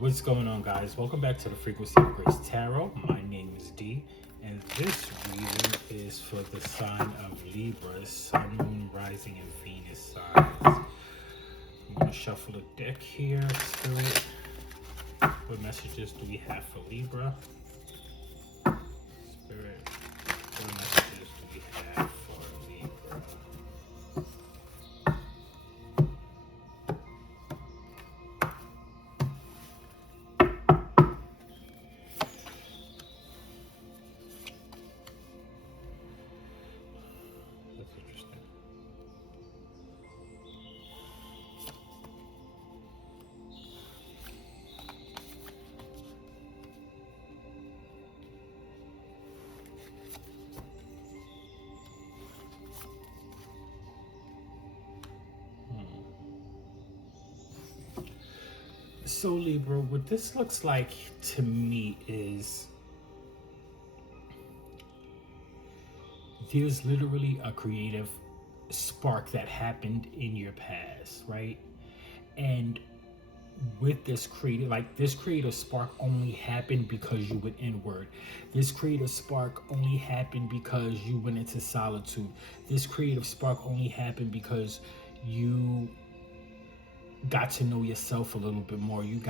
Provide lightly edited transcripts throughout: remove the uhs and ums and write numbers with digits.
What's going on, guys? Welcome back to the Frequency of Grace Tarot. My name is D, and this reading is for the sign of Libra, Sun, Moon, Rising, and Venus signs. I'm going to shuffle a deck here. Spirit, what messages do we have for Libra? Spirit, what messages do we have for Libra? That's interesting. So Libra, what this looks like to me is there's literally a creative spark that happened in your past, right? And with this creative spark only happened because you went inward. This creative spark only happened because you went into solitude. This creative spark only happened because you got to know yourself a little bit more. You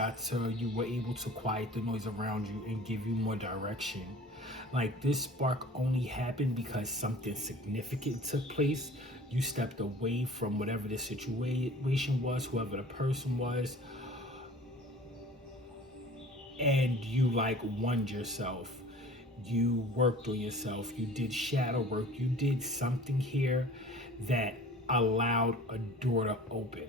were able to quiet the noise around you and give you more direction. Like, this spark only happened because something significant took place. You stepped away from whatever the situation was, whoever the person was, and you won yourself. You worked on yourself. You did shadow work. You did something here that allowed a door to open.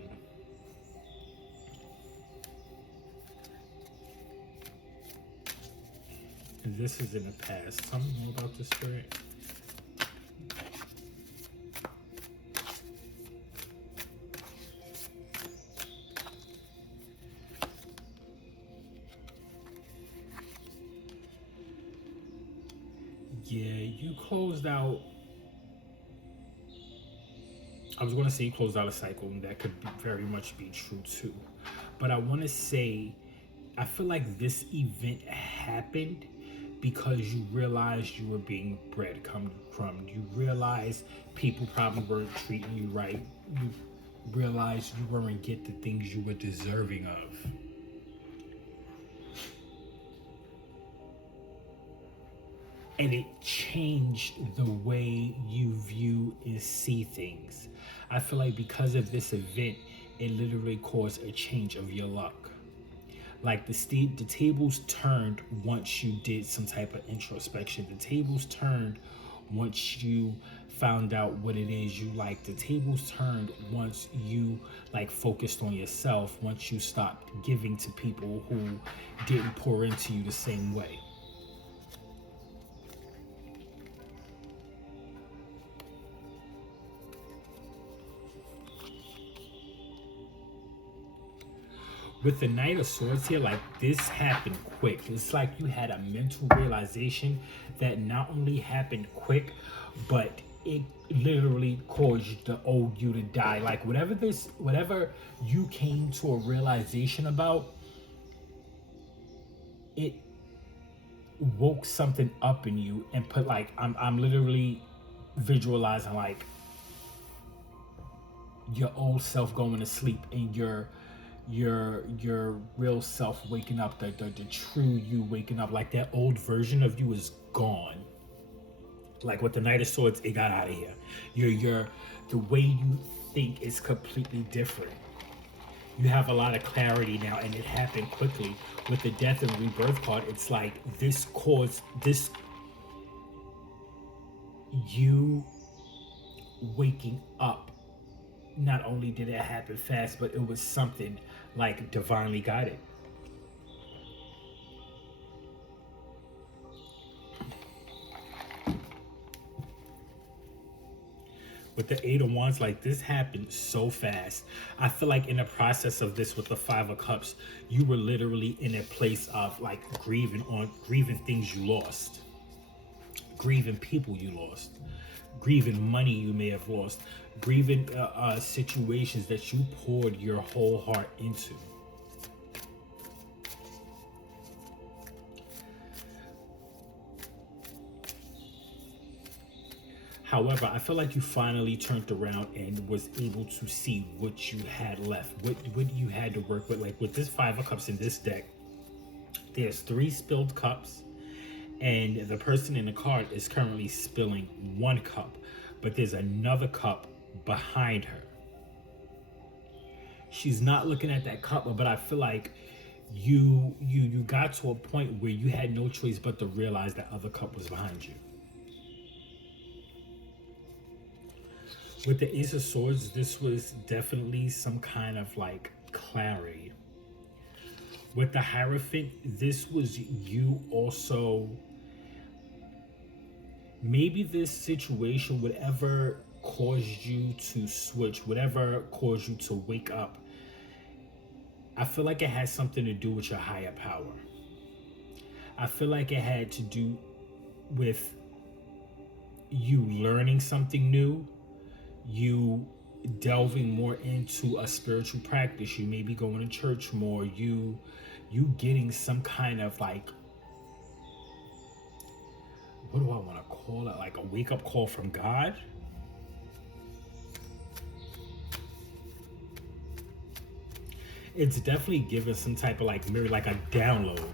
And this is in the past. Tell me more about this, Spirit. Yeah, you closed out. I was going to say you closed out a cycle, and that could very much be true too. But I want to say, I feel like this event happened because you realized you were being breadcrumbed. You realized people probably weren't treating you right. You realized you weren't getting the things you were deserving of. And it changed the way you view and see things. I feel like because of this event, it literally caused a change of your luck. Like, the tables turned once you did some type of introspection. The tables turned once you found out what it is you like. The tables turned once you focused on yourself, once you stopped giving to people who didn't pour into you the same way. With the Knight of Swords here, this happened quick. It's like you had a mental realization that not only happened quick, but it literally caused the old you to die. Like, whatever you came to a realization about, it woke something up in you and put I'm literally visualizing your old self going to sleep and your real self waking up, the true you waking up. Like, that old version of you is gone. Like, with the Knight of Swords, it got out of here. The way you think is completely different. You have a lot of clarity now, and it happened quickly. With the Death and Rebirth card, it's like this caused this, you waking up. Not only did it happen fast, but it was something divinely guided. With the Eight of Wands, this happened so fast. I feel like in the process of this with the Five of Cups, you were literally in a place of grieving things you lost, grieving people you lost, grieving money you may have lost, grieving situations that you poured your whole heart into. However, I feel like you finally turned around and was able to see what you had left, what you had to work with. Like with this Five of Cups in this deck, there's 3 spilled cups, and the person in the card is currently spilling 1 cup, but there's another cup behind her. She's not looking at that cup, but I feel like you got to a point where you had no choice but to realize that other cup was behind you. With the Ace of Swords, this was definitely some kind of like clarity. With the Hierophant, this was you also. Maybe this situation, whatever caused you to switch, whatever caused you to wake up, I feel like it has something to do with your higher power. I feel like it had to do with you learning something new, you delving more into a spiritual practice, you maybe going to church more, you getting some kind of like, what do I want to call it, like a wake-up call from God. It's definitely giving some type of like maybe like a download.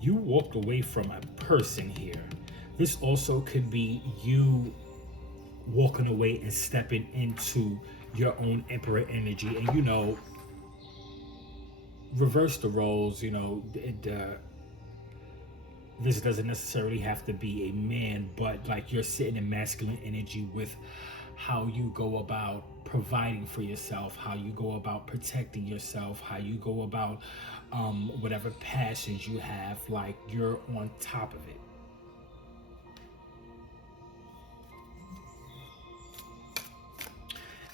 You walked away from a person here. This also could be you walking away and stepping into your own emperor energy, and reverse the roles. This doesn't necessarily have to be a man, but like you're sitting in masculine energy with how you go about providing for yourself, how you go about protecting yourself, how you go about whatever passions you have, like you're on top of it.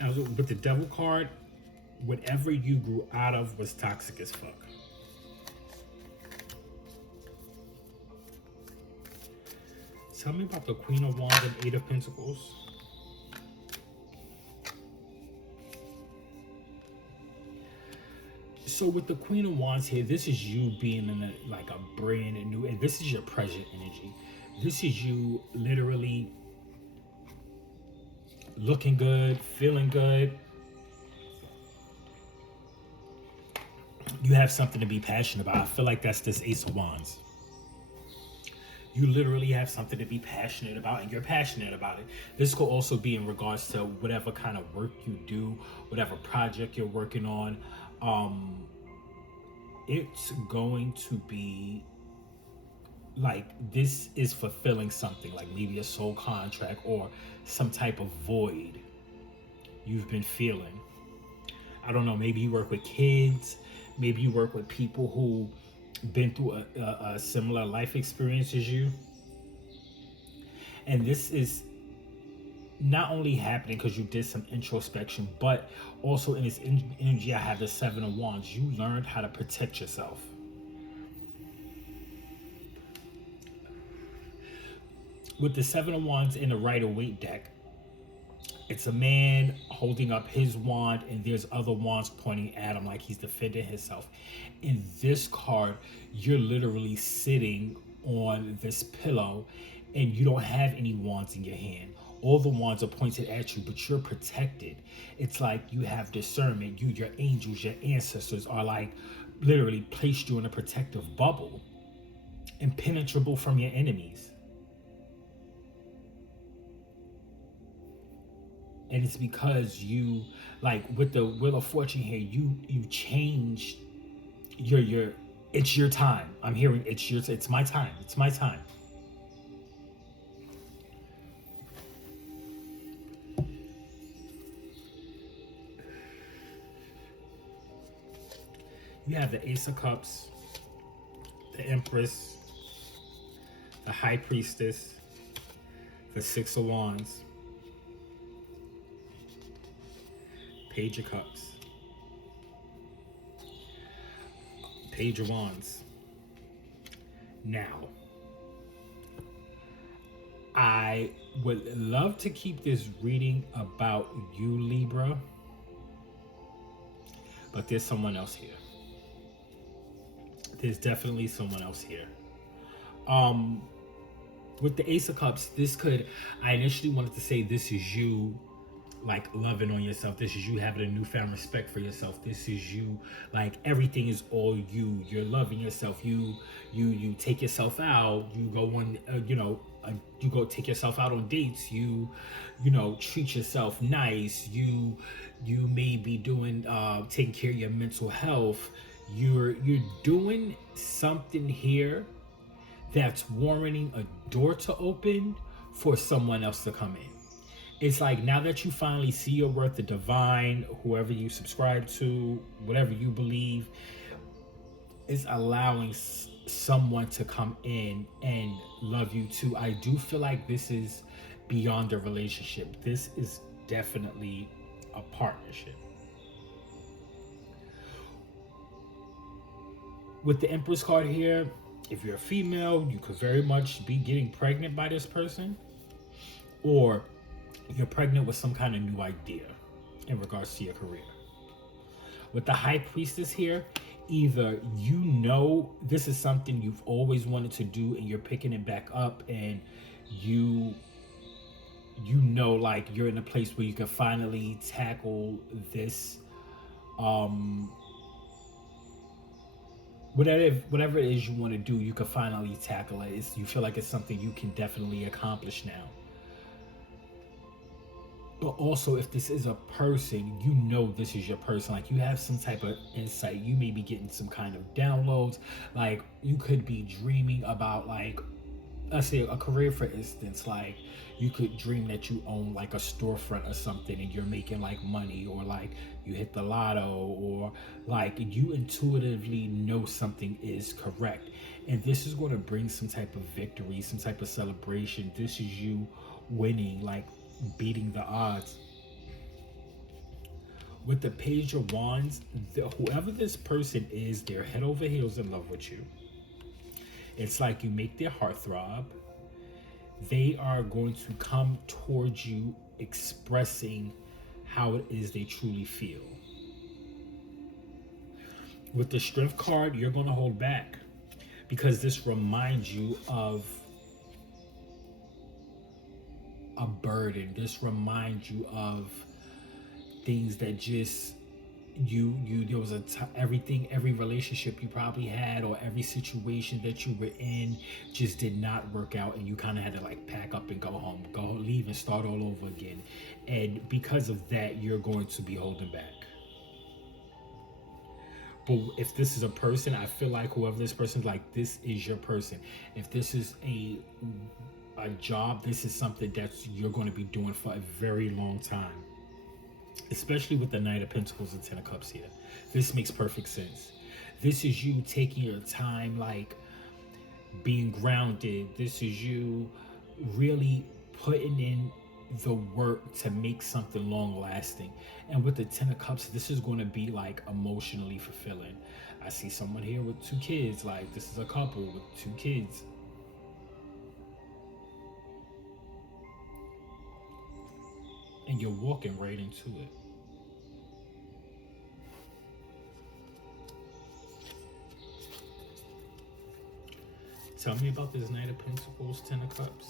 Now, with the Devil card, whatever you grew out of was toxic as fuck. Tell me about the Queen of Wands and Eight of Pentacles. So with the Queen of Wands here, this is you being in a brand new, and this is your present energy. This is you literally looking good, feeling good. You have something to be passionate about. I feel like that's this Ace of Wands. You literally have something to be passionate about, and you're passionate about it. This could also be in regards to whatever kind of work you do, whatever project you're working on. It's going to be like this is fulfilling something, like maybe a soul contract or some type of void you've been feeling. I don't know, maybe you work with kids, maybe you work with people who been through a similar life experience as you. And this is not only happening because you did some introspection, but also in this energy I have the Seven of Wands. You learned how to protect yourself. With the Seven of Wands in the Rider-Waite deck, it's a man holding up his wand, and there's other wands pointing at him like he's defending himself. In this card, you're literally sitting on this pillow, and you don't have any wands in your hand. All the wands are pointed at you, but you're protected. It's like you have discernment. Your angels, your ancestors are like literally placed you in a protective bubble, impenetrable from your enemies. And it's because you, like with the Wheel of Fortune here, you changed your it's your time. I'm hearing it's my time. It's my time. You have the Ace of Cups, the Empress, the High Priestess, the Six of Wands, Page of Cups, Page of Wands. Now, I would love to keep this reading about you, Libra, but there's someone else here. There's definitely someone else here. Um, with the Ace of Cups, this could, I initially wanted to say this is you like loving on yourself. This is you having a newfound respect for yourself. This is you like everything is all you. You're loving yourself. You take yourself out. You go on you go take yourself out on dates. You treat yourself nice. You may be doing taking care of your mental health. You're doing something here that's warranting a door to open for someone else to come in. It's like now that you finally see your worth, the divine, whoever you subscribe to, whatever you believe, is allowing someone to come in and love you too. I do feel like this is beyond a relationship. This is definitely a partnership. With the Empress card here, if you're a female, you could very much be getting pregnant by this person, or you're pregnant with some kind of new idea in regards to your career. With the High Priestess here, either you know this is something you've always wanted to do and you're picking it back up, and like you're in a place where you can finally tackle this whatever it is you want to do, you can finally tackle it. You feel like it's something you can definitely accomplish now. But also, if this is a person, you know this is your person. Like, you have some type of insight. You may be getting some kind of downloads. Like, you could be dreaming about, like, let's say a career, for instance. Like, you could dream that you own, like, a storefront or something and you're making, like, money. Or, like, you hit the lotto. Or, like, you intuitively know something is correct. And this is going to bring some type of victory, some type of celebration. This is you winning, like, beating the odds. With the Page of Wands, whoever this person is, they're head over heels in love with you. It's like you make their heart throb. They are going to come towards you expressing how it is they truly feel. With the Strength card, you're going to hold back because this reminds you of a burden. This reminds you of things that just there was every relationship you probably had, or every situation that you were in, just did not work out, and you kind of had to like pack up and go home, leave and start all over again. And because of that, you're going to be holding back. But if this is a person, I feel like whoever this person is, like, this is your person. If this is a job, this is something that you're going to be doing for a very long time, especially with the Knight of Pentacles and Ten of Cups here. This makes perfect sense. This is you taking your time, like being grounded. This is you really putting in the work to make something long lasting. And with the Ten of Cups, this is going to be like emotionally fulfilling. I see someone here with 2 kids. Like, this is a couple with 2 kids. And you're walking right into it. Tell me about this Knight of Pentacles, Ten of Cups.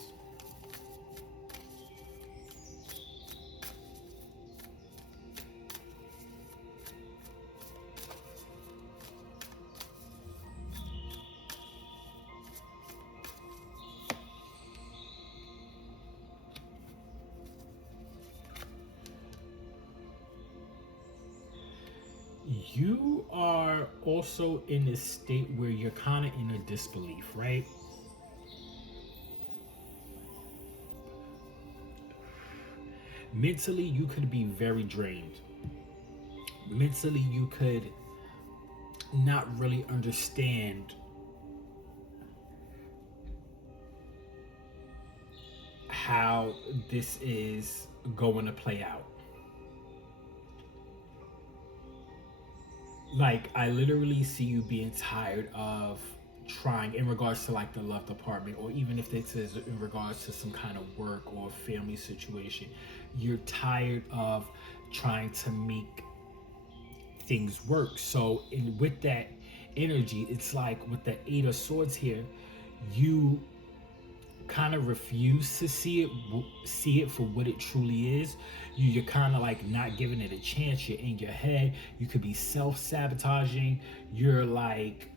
You are also in this state where you're kind of in a disbelief, right? Mentally, you could be very drained. Mentally, you could not really understand how this is going to play out. Like, I literally see you being tired of trying in regards to like the love department, or even if this is in regards to some kind of work or family situation. You're tired of trying to make things work. So with that energy, it's like with the Eight of Swords here, you kind of refuse to see it for what it truly is. You're kind of like not giving it a chance. You're in your head. You could be self-sabotaging. You're like,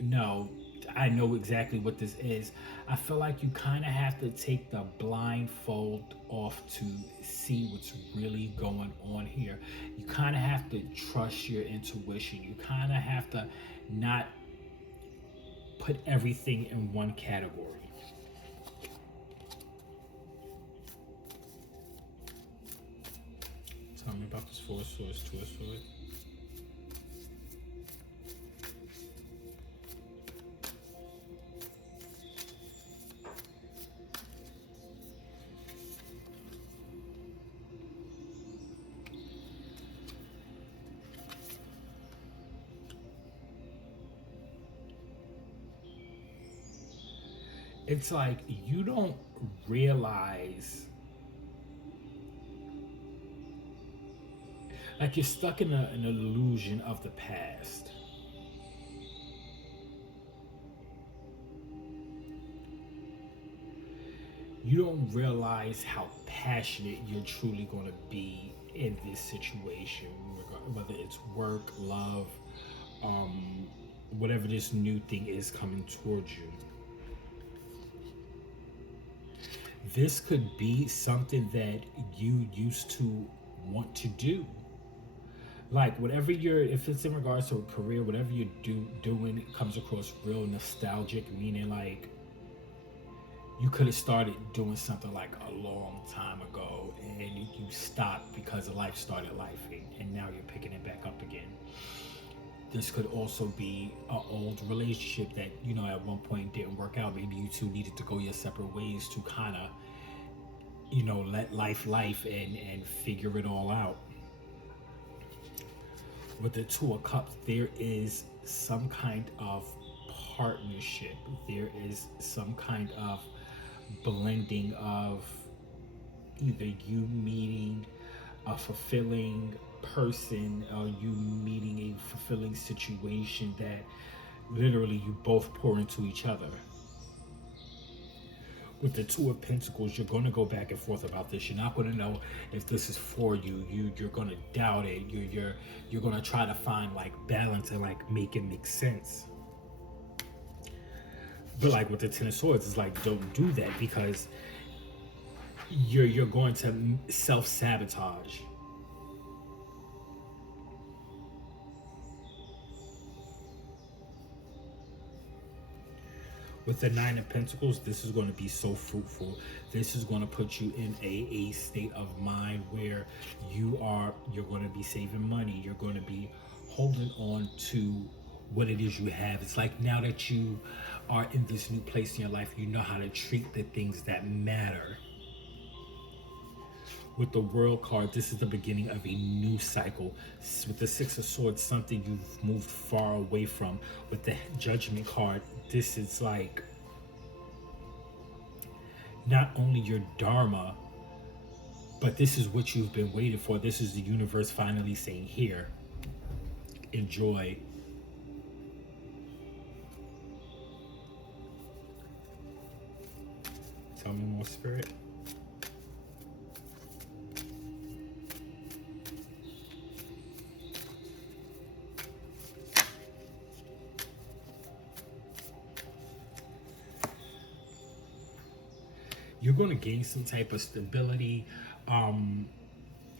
no, I know exactly what this is. I feel like you kind of have to take the blindfold off to see what's really going on here. You kind of have to trust your intuition. You kind of have to not put everything in one category. Tell me about this Four of Swords, Two of Swords. It's like you don't realize, like you're stuck in an illusion of the past. You don't realize how passionate you're truly going to be in this situation, whether it's work, love, um, whatever this new thing is coming towards you. This could be something that you used to want to do. Like whatever you're, if it's in regards to a career, whatever you're doing, it comes across real nostalgic, meaning like you could have started doing something like a long time ago and you stopped because life started life, and now you're picking it back up again. This could also be an old relationship that, at one point didn't work out. Maybe you two needed to go your separate ways to kind of, let life and figure it all out. With the Two of Cups, there is some kind of partnership. There is some kind of blending of either you meeting a fulfilling person, or you meeting a fulfilling situation that literally you both pour into each other. With the Two of Pentacles, you're going to go back and forth about this. You're not going to know if this is for you. You're going to doubt it. You're going to try to find like balance and like make it make sense. But like with the Ten of Swords, it's like don't do that, because you're going to self-sabotage. With the Nine of Pentacles, this is going to be so fruitful. This is going to put you in a state of mind where you're going to be saving money. You're going to be holding on to what it is you have. It's like now that you are in this new place in your life, you know how to treat the things that matter. With the World card, this is the beginning of a new cycle. With the Six of Swords, something you've moved far away from. With the Judgment card, this is like not only your dharma, but this is what you've been waiting for. This is the universe finally saying, here, enjoy. Tell me more, Spirit. You're going to gain some type of stability.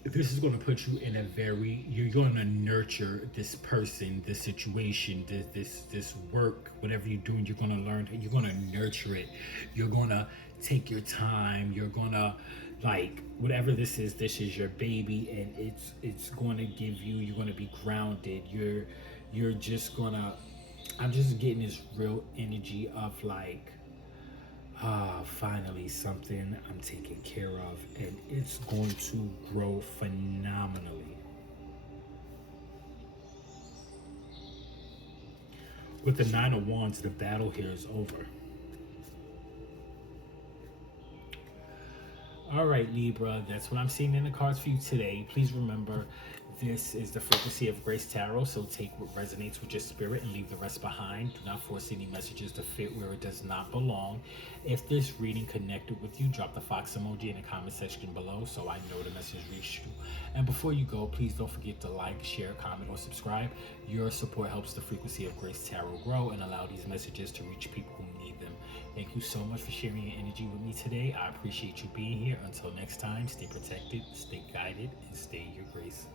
This is going to put you in you're going to nurture this person, this situation, this work, whatever you're doing. You're going to learn, you're going to nurture it. You're going to take your time. You're going to, like, whatever this is your baby, and it's going to give you, you're going to be grounded. You're just going to, I'm just getting this real energy of like, finally something I'm taking care of, and it's going to grow phenomenally. With the Nine of Wands, the battle here is over. All right, Libra, that's what I'm seeing in the cards for you today. Please remember, this is the frequency of Grace Tarot, so take what resonates with your spirit and leave the rest behind. Do not force any messages to fit where it does not belong. If this reading connected with you, drop the fox emoji in the comment section below so I know the message reached you. And before you go, please don't forget to like, share, comment, or subscribe. Your support helps the frequency of Grace Tarot grow and allow these messages to reach people who need them. Thank you so much for sharing your energy with me today. I appreciate you being here. Until next time, stay protected, stay guided, and stay your grace.